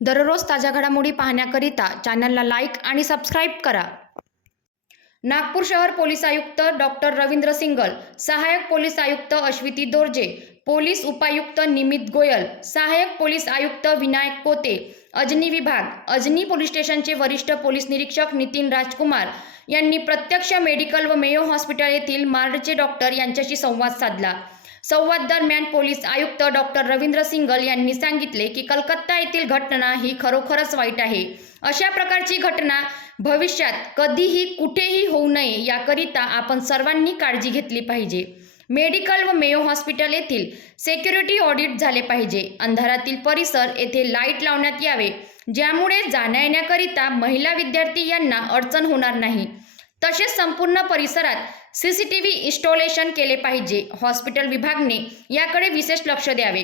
दररोज ताज्या घडामोडी पाहण्याकरिता चॅनलला लाईक आणि सबस्क्राईब करा. नागपूर शहर पोलीस आयुक्त डॉक्टर रवींद्र सिंगल सहाय्यक पोलीस आयुक्त अश्विती दोर्जे पोलीस उपायुक्त निमित गोयल सहाय्यक पोलीस आयुक्त विनायक पोते अजनी विभाग अजनी पोलीस स्टेशनचे वरिष्ठ पोलीस निरीक्षक नितीन राजकुमार यांनी प्रत्यक्ष मेडिकल व मेयो हॉस्पिटल येथील मार्डचे डॉक्टर यांच्याशी संवाद साधला. संवाद दरम्यान पोलीस आयुक्त डॉक्टर रवींद्र सिंगल यांनी सांगितले की कलकत्ता येथील घटना ही खरोखरच वाईट आहे. अशा प्रकारची घटना भविष्यात कधीही कुठेही होऊ नये याकरिता आपण सर्वांनी काळजी घेतली पाहिजे. मेडिकल व मेयो हॉस्पिटल येथील सेक्युरिटी ऑडिट झाले पाहिजे. अंधारातील परिसर येथे लाइट लावण्यात यावे ज्यामुळे जाण्या येण्याकरिता महिला विद्यार्थी यांना अडचण होणार नाही. तसेच संपूर्ण परिसरात C C T V installation केले पाहिजे. हॉस्पिटल विभागने याकडे विशेष लक्ष द्यावे.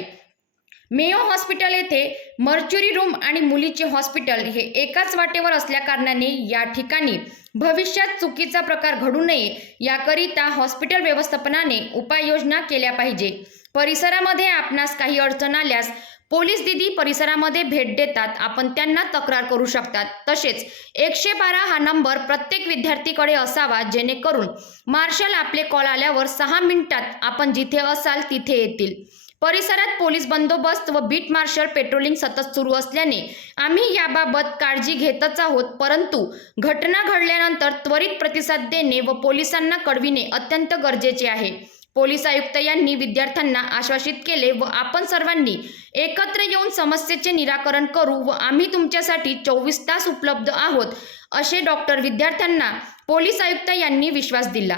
मेयो हॉस्पिटल येथे मर्च्युरी रूम आणि मुलीचे हॉस्पिटल हे एकाच वाटेवर असल्याकारणाने या ठिकाणी भविष्यात चुकीचा प्रकार घडू नये याकरिता हॉस्पिटल व्यवस्थापनाने उपाययोजना केल्या पाहिजे. परिसरामध्ये आपणास काही अडचण आल्यास पोलीस दिदी परिसरामध्ये भेट देतात. आपण त्यांना तक्रार करू शकतात. तसेच एकशे बारा हा नंबर प्रत्येक विद्यार्थीकडे असावा जेणेकरून मार्शल आपले कॉल आल्यावर सहा मिनिटात आपण जिथे असाल तिथे येतील. परिसरात पोलीस बंदोबस्त व बीट मार्शल पेट्रोलिंग सतत सुरू असल्याने आम्ही याबाबत काळजी घेतच आहोत. परंतु घटना घडल्यानंतर त्वरित प्रतिसाद देणे व पोलिसांना कळविणे अत्यंत गरजेचे आहे. पोलीस आयुक्त यांनी विद्यार्थ्यांना आश्वासित केले व आपण सर्वांनी एकत्र येऊन समस्येचे निराकरण करू व आम्ही तुमच्यासाठी चोवीस तास उपलब्ध आहोत असे डॉक्टर विद्यार्थ्यांना पोलीस आयुक्त यांनी विश्वास दिला.